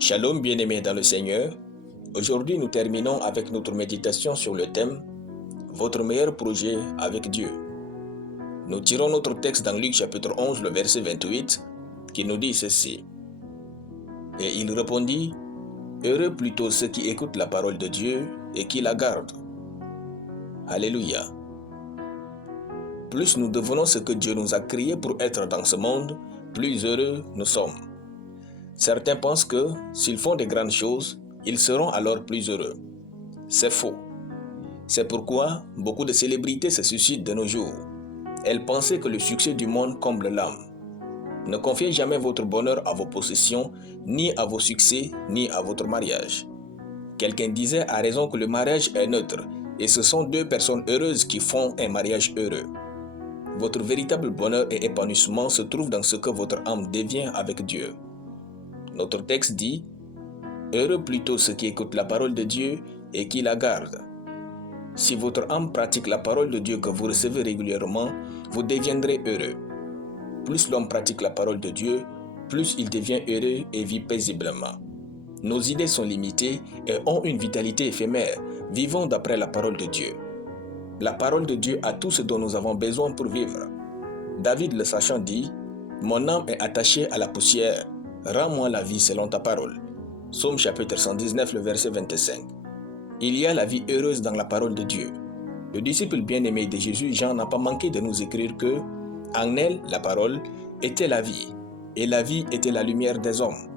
Shalom bien-aimés dans le Seigneur. Aujourd'hui, nous terminons avec notre méditation sur le thème « Votre meilleur projet avec Dieu ». Nous tirons notre texte dans Luc chapitre 11, le verset 28, qui nous dit ceci. « Et il répondit, heureux plutôt ceux qui écoutent la parole de Dieu et qui la gardent. » Alléluia. Plus nous devenons ce que Dieu nous a créé pour être dans ce monde, plus heureux nous sommes. Certains pensent que s'ils font de grandes choses, ils seront alors plus heureux. C'est faux. C'est pourquoi beaucoup de célébrités se suicident de nos jours. Elles pensaient que le succès du monde comble l'âme. Ne confiez jamais votre bonheur à vos possessions, ni à vos succès, ni à votre mariage. Quelqu'un disait à raison que le mariage est neutre, et ce sont deux personnes heureuses qui font un mariage heureux. Votre véritable bonheur et épanouissement se trouvent dans ce que votre âme devient avec Dieu. Notre texte dit « Heureux plutôt ceux qui écoutent la parole de Dieu et qui la gardent. » Si votre âme pratique la parole de Dieu que vous recevez régulièrement, vous deviendrez heureux. Plus l'homme pratique la parole de Dieu, plus il devient heureux et vit paisiblement. Nos idées sont limitées et ont une vitalité éphémère. Vivons d'après la parole de Dieu. La parole de Dieu a tout ce dont nous avons besoin pour vivre. David le sachant dit « Mon âme est attachée à la poussière. Rends-moi la vie selon ta parole. » Psaume chapitre 119, le verset 25. Il y a la vie heureuse dans la parole de Dieu. Le disciple bien-aimé de Jésus, Jean, n'a pas manqué de nous écrire que « En elle, la parole, était la vie, et la vie était la lumière des hommes. »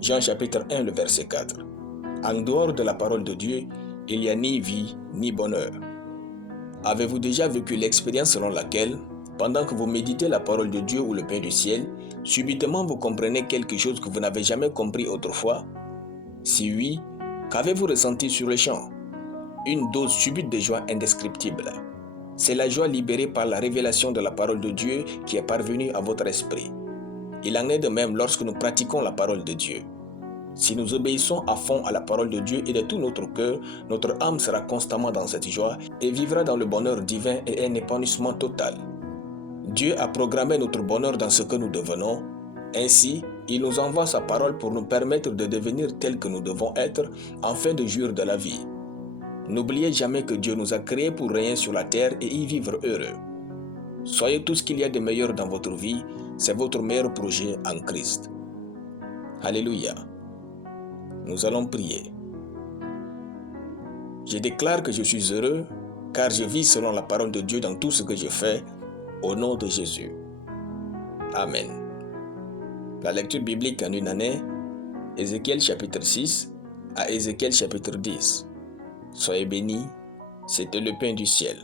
Jean chapitre 1, le verset 4. En dehors de la parole de Dieu, il n'y a ni vie, ni bonheur. Avez-vous déjà vécu l'expérience selon laquelle, pendant que vous méditez la parole de Dieu ou le pain du ciel, subitement vous comprenez quelque chose que vous n'avez jamais compris autrefois? Si oui, qu'avez-vous ressenti sur le champ? Une dose subite de joie indescriptible. C'est la joie libérée par la révélation de la parole de Dieu qui est parvenue à votre esprit. Il en est de même lorsque nous pratiquons la parole de Dieu. Si nous obéissons à fond à la parole de Dieu et de tout notre cœur, notre âme sera constamment dans cette joie et vivra dans le bonheur divin et un épanouissement total. Dieu a programmé notre bonheur dans ce que nous devenons. Ainsi, il nous envoie sa parole pour nous permettre de devenir tels que nous devons être afin de jouir de la vie. N'oubliez jamais que Dieu nous a créés pour régner sur la terre et y vivre heureux. Soyez tout ce qu'il y a de meilleur dans votre vie, c'est votre meilleur projet en Christ. Alléluia. Nous allons prier. Je déclare que je suis heureux car je vis selon la parole de Dieu dans tout ce que je fais, au nom de Jésus. Amen. La lecture biblique en une année, Ézéchiel chapitre 6 à Ézéchiel chapitre 10. Soyez bénis, c'était le pain du ciel.